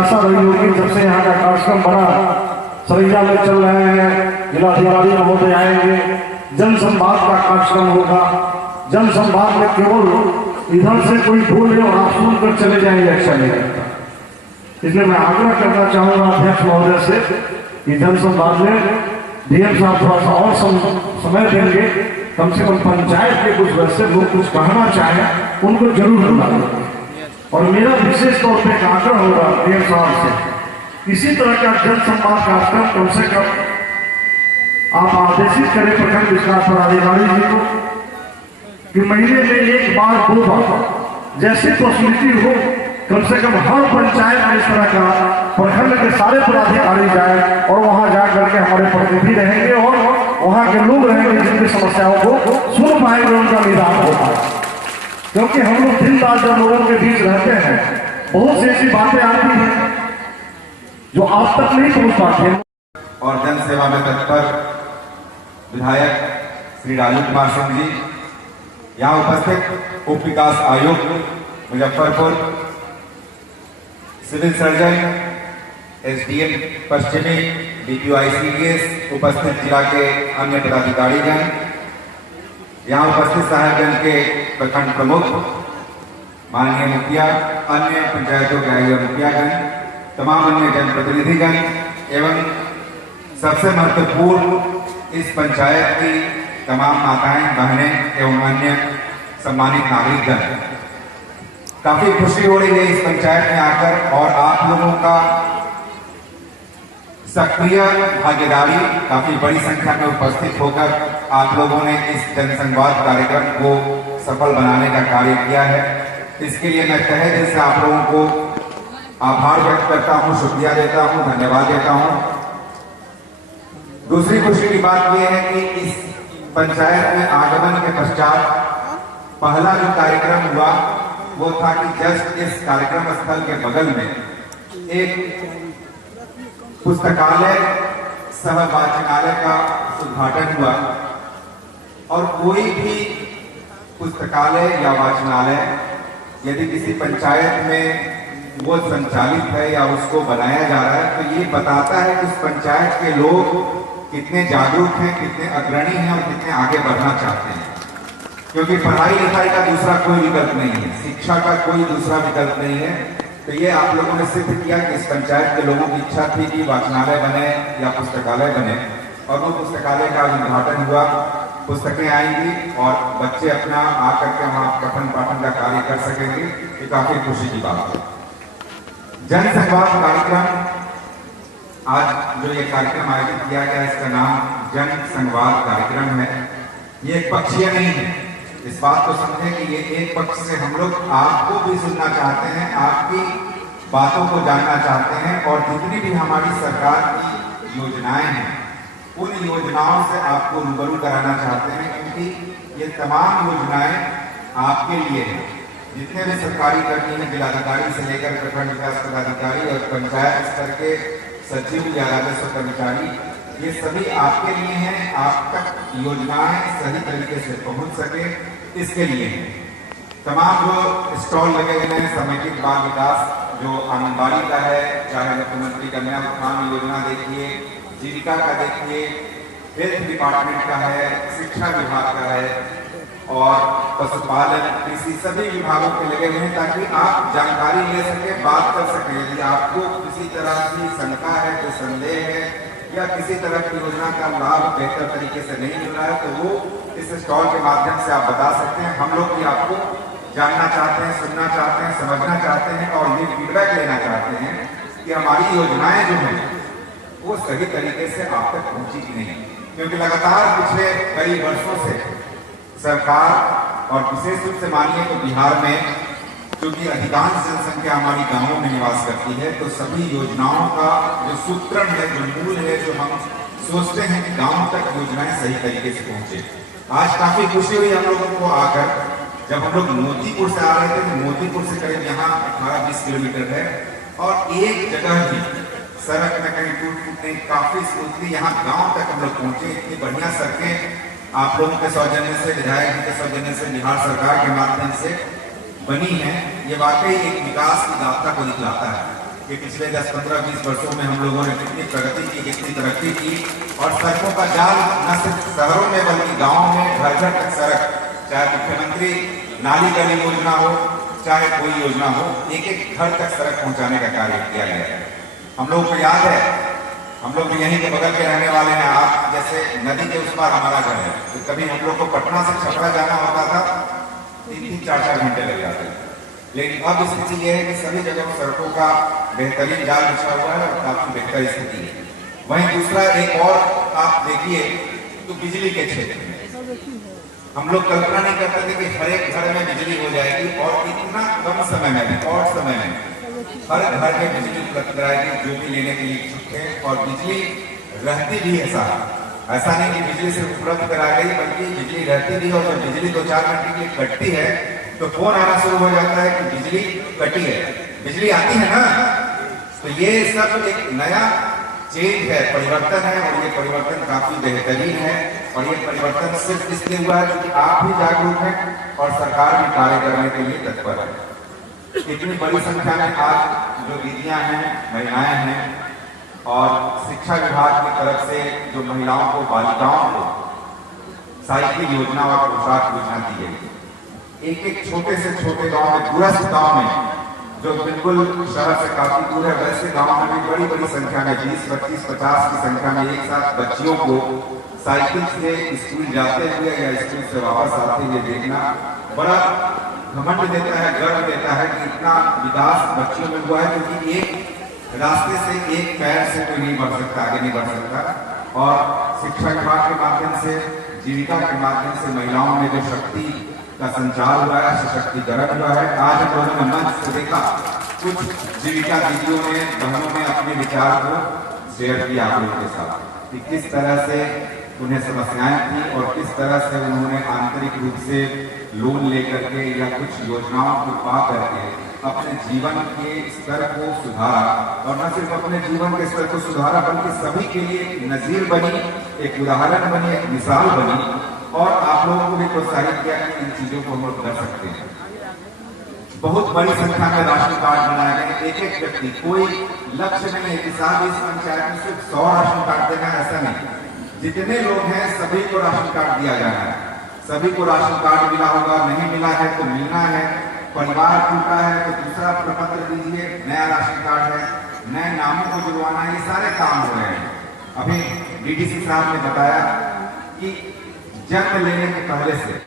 आशा रही होगी जब से यहाँ का कार्यक्रम बना, सरैया में चल रहे हैं, जिलाधिकारी महोदय आएंगे, जन संवाद का कार्यक्रम होगा। जन संवाद में केवल इधर से कोई बोले और आप सुनकर चले जाएंगे, अच्छा नहीं लगता। इसलिए मैं आग्रह करना चाहूंगा अध्यक्ष महोदय से कि जन संवाद में डीएम साहब थोड़ा सा और समय देंगे, कम से कम पंचायत के कुछ वैसे लोग कुछ कहना चाहें उनको जरूर बुला देंगे। और मेरा विशेष तौर पे आग्रह होगा डीएम साहब से, इसी तरह का जन संवाद कार्यक्रम कम से कम आप आदेशित करें प्रखंड विकास पदाधिकारी जी को कि महीने में एक बार दो बार जैसी फैसिलिटी हो, कम से कम हर पंचायत में इस तरह का प्रखंड के सारे पदाधिकारी जाए और वहां जाकर के हमारे प्रतिनिधि रहेंगे और वहां के लोग रहेंगे जिनकी समस्याओं को सुन पाएंगे, उनका निदान हो पाए। क्योंकि हम लोग दिन रात जब लोगों के बीच रहते हैं, बहुत सी ऐसी बातें आती हैं जो आप तक नहीं पहुंच पाते। और जन सेवा में तत्पर विधायक श्री राजू कुमार सिंह जी, यहाँ उपस्थित उप विकास आयुक्त मुजफ्फरपुर, सिविल सर्जन, एसडीएम पश्चिमी, डीपीओ ICDS, उपस्थित जिला के अन्य पदाधिकारीगण, यहाँ उपस्थित साहेबगंज के प्रखंड प्रमुख, माननीय मुखिया, अन्य पंचायतों के आए मुखियागण, तमाम अन्य जनप्रतिनिधिगण एवं सबसे महत्वपूर्ण इस पंचायत की तमाम माताएं, बहनें एवं अन्य सम्मानित नागरिकगण, काफी खुशी हो रही है इस पंचायत में आकर और आप लोगों का सक्रिय भागीदारी, काफी बड़ी संख्या में उपस्थित होकर आप लोगों ने इस जनसंवाद कार्यक्रम को सफल बनाने का कार्य किया है। इसके लिए मैं तहे दिल से आप लोगों को आभार व्यक्त करता हूं, शुक्रिया देता हूं, धन्यवाद देता हूं। दूसरी खुशी की बात यह है कि इस पंचायत में आगमन के पश्चात पहला जो कार्यक्रम हुआ वो था कि जस्ट इस कार्यक्रम स्थल के बगल में एक पुस्तकालय सह वाचनालय का उद्घाटन हुआ। और कोई भी पुस्तकालय या वाचनालय यदि किसी पंचायत में वो संचालित है या उसको बनाया जा रहा है, तो ये बताता है कि उस पंचायत के लोग कितने जागरूक हैं, कितने अग्रणी हैं और कितने आगे बढ़ना चाहते हैं। क्योंकि पढ़ाई लिखाई का दूसरा कोई विकल्प नहीं है, शिक्षा का कोई दूसरा विकल्प नहीं है। तो ये आप लोगों ने सिद्ध किया कि इस पंचायत के लोगों की इच्छा थी कि वाचनालय बने या पुस्तकालय बने, और वो पुस्तकालय का उद्घाटन हुआ। पुस्तकें आएंगी और बच्चे अपना आकर के वहाँ पठन पाठन का कार्य कर सकेंगे। ये काफी खुशी की बात है। जन संवाद कार्यक्रम, आज जो ये कार्यक्रम आयोजित किया गया, इसका नाम जन संवाद कार्यक्रम है। ये एक पक्षीय नहीं है, इस बात को समझें कि ये एक पक्ष से हम लोग आपको भी सुनना चाहते हैं, आपकी बातों को जानना चाहते हैं और जितनी भी हमारी सरकार की योजनाएं हैं उन योजनाओं से आपको रूबरू कराना चाहते हैं। क्योंकि ये तमाम योजनाएं आपके लिए हैं। जितने भी सरकारी कर्मी हैं, जिलाधिकारी से लेकर प्रखंड विकास पदाधिकारी और पंचायत स्तर के सचिव या राजस्व कर्मचारी, ये सभी आपके लिए हैं। आप तक योजनाएं सही तरीके से पहुंच सके, इसके लिए हैं। तमाम जो स्टॉल लगे हुए हैं, समेकित बाल विकास जो आंगनबाड़ी का है, चाहे मुख्यमंत्री कन्या उत्थान योजना देखिए, जीविका का देखिए, हेल्थ डिपार्टमेंट का है, शिक्षा विभाग का है और पशुपालन, कृषि, सभी विभागों के लगे हुए हैं ताकि आप जानकारी ले सके, बात कर सके। यदि आपको किसी तरह की शंका है, कोई संदेह है या किसी तरह की योजना का लाभ बेहतर तरीके से नहीं मिल रहा है, तो वो इस स्टॉल के माध्यम से आप बता सकते हैं। हम लोग भी आपको जानना चाहते हैं, सुनना चाहते हैं, समझना चाहते हैं और ये फीडबैक लेना चाहते हैं कि हमारी योजनाएं जो हैं वो सही तरीके से आप तक पहुंची कि नहीं। क्योंकि लगातार पिछले कई वर्षों से सरकार और विशेष रूप से मानिए तो बिहार में, क्योंकि अधिकांश जनसंख्या हमारी गांवों में निवास करती है, तो सभी योजनाओं का जो सूत्रण है, जो मूल है, जो हम सोचते हैं कि गांव तक योजनाएं सही तरीके से पहुंचे। आज काफी खुशी हुई हम लोगों को आकर, जब हम लोग मोतीपुर से आ रहे थे तो मोतीपुर से करीब यहाँ 18-20 किलोमीटर है और एक जगह भी सड़क में कहीं टूट फूट नहीं, काफी स्मूथली यहाँ गांव तक हम लोग पहुंचे। इतनी बढ़िया सड़कें आप लोगों के सौजन्य से, विधायक जी के सौजन्य से, बिहार सरकार के माध्यम से बनी है। ये वाकई एक विकास की गाथा को दिखलाता है। कि पिछले 10, 15, 20 वर्षों में हम लोगों ने कितनी प्रगति की, कितनी तरक्की की, और सड़कों का जाल न सिर्फ शहरों में बल्कि गाँव में घर घर तक सड़क, चाहे मुख्यमंत्री नाली गली योजना हो, चाहे कोई योजना हो, एक एक घर तक सड़क पहुंचाने का कार्य किया गया है। हम लोगों को याद है, हम लोग भी यहीं के बगल के रहने वाले हैं। आप जैसे नदी के उस पार हमारा घर है, तो कभी हम लोग को पटना से छपरा जाना होता था, 3-3, 4-4 घंटे लग जाते थे। लेकिन अब स्थिति यह है कि सभी जगह सड़कों का बेहतरीन जाल बिछा हुआ है और काफी बेहतर स्थिति है। वहीं दूसरा एक और आप देखिए तो बिजली के क्षेत्र में हम लोग कल्पना नहीं करते थे कि हर एक घर में बिजली हो जाएगी, और इतना कम समय में, रिकॉर्ड समय में हर घर में बिजली उपलब्ध कराएगी जो भी लेने के लिए इच्छुक है। और बिजली रहती भी है साहब, ऐसा नहीं कि बिजली सिर्फ उपलब्ध करा गई, बल्कि बिजली रहती भी है। और जब बिजली 2-4 घंटे के लिए कटती है तो फोन आना शुरू हो जाता है कि बिजली कटी है, बिजली आती है ना। तो ये सब एक नया चेंज है, परिवर्तन है, और ये परिवर्तन काफी बेहतरीन है। और ये परिवर्तन सिर्फ इसलिए हुआ है क्योंकि आप भी जागरूक हैं और सरकार भी कार्य करने के लिए तत्पर है। इतनी बड़ी संख्या में आज जो दीदियां हैं, महिलाएं हैं, और शिक्षा विभाग की तरफ से जो महिलाओं को, बालिकाओं को साइकिल योजना और पोशाक योजना दी गई। एक एक छोटे से छोटे गांव में, दूरस्थ गांव में जो बिल्कुल शहर से काफी दूर है, वैसे गांव में भी बड़ी बड़ी संख्या में 20, 25, 50 की संख्या में एक साथ बच्चियों को साइकिल से स्कूल जाते हुए या स्कूल से वापस आते हुए देखना बड़ा घमंड देता है, गर्व देता है कि इतना विकास बच्चियों में हुआ है। क्योंकि एक रास्ते से, एक पैर से कोई नहीं बढ़ सकता, आगे नहीं बढ़ सकता। और शिक्षा विभाग के माध्यम से, जीविका के माध्यम से महिलाओं में जो शक्ति का संचार हुआ है, सशक्तिकरण हुआ है। आज हम लोगों ने मंच से देखा, कुछ जीविका दीदियों ने, बहनों ने अपने विचार को शेयर किया आप लोगों के साथ कि किस तरह से उन्हें समस्याएं थी और किस तरह से उन्होंने आंतरिक रूप से लोन लेकर के या कुछ योजनाओं को पा करके अपने जीवन के स्तर को सुधारा। और न सिर्फ अपने जीवन के स्तर को सुधारा, बल्कि सभी के लिए एक नजीर बनी, एक उदाहरण बनी, एक मिसाल बनी, और आप लोगों को भी प्रोत्साहित किया कि इन चीजों को हम लोग कर सकते हैं। बहुत बड़ी संख्या में राशन कार्ड बनाए गए। एक एक व्यक्ति, कोई लक्ष्य नहीं है कि साहब इस पंचायत में सिर्फ 100 राशन कार्ड देना है, ऐसा नहीं। जितने लोग हैं सभी को राशन कार्ड दिया जाना है। सभी को राशन कार्ड मिला होगा, नहीं मिला है तो मिलना है। परिवार टूटा है तो दूसरा प्रपत्र दीजिए, नया राशन कार्ड है, नए नामों को जुड़वाना है, ये सारे काम हो रहे हैं। अभी डीडीसी साहब ने बताया कि जन्म लेने के पहले से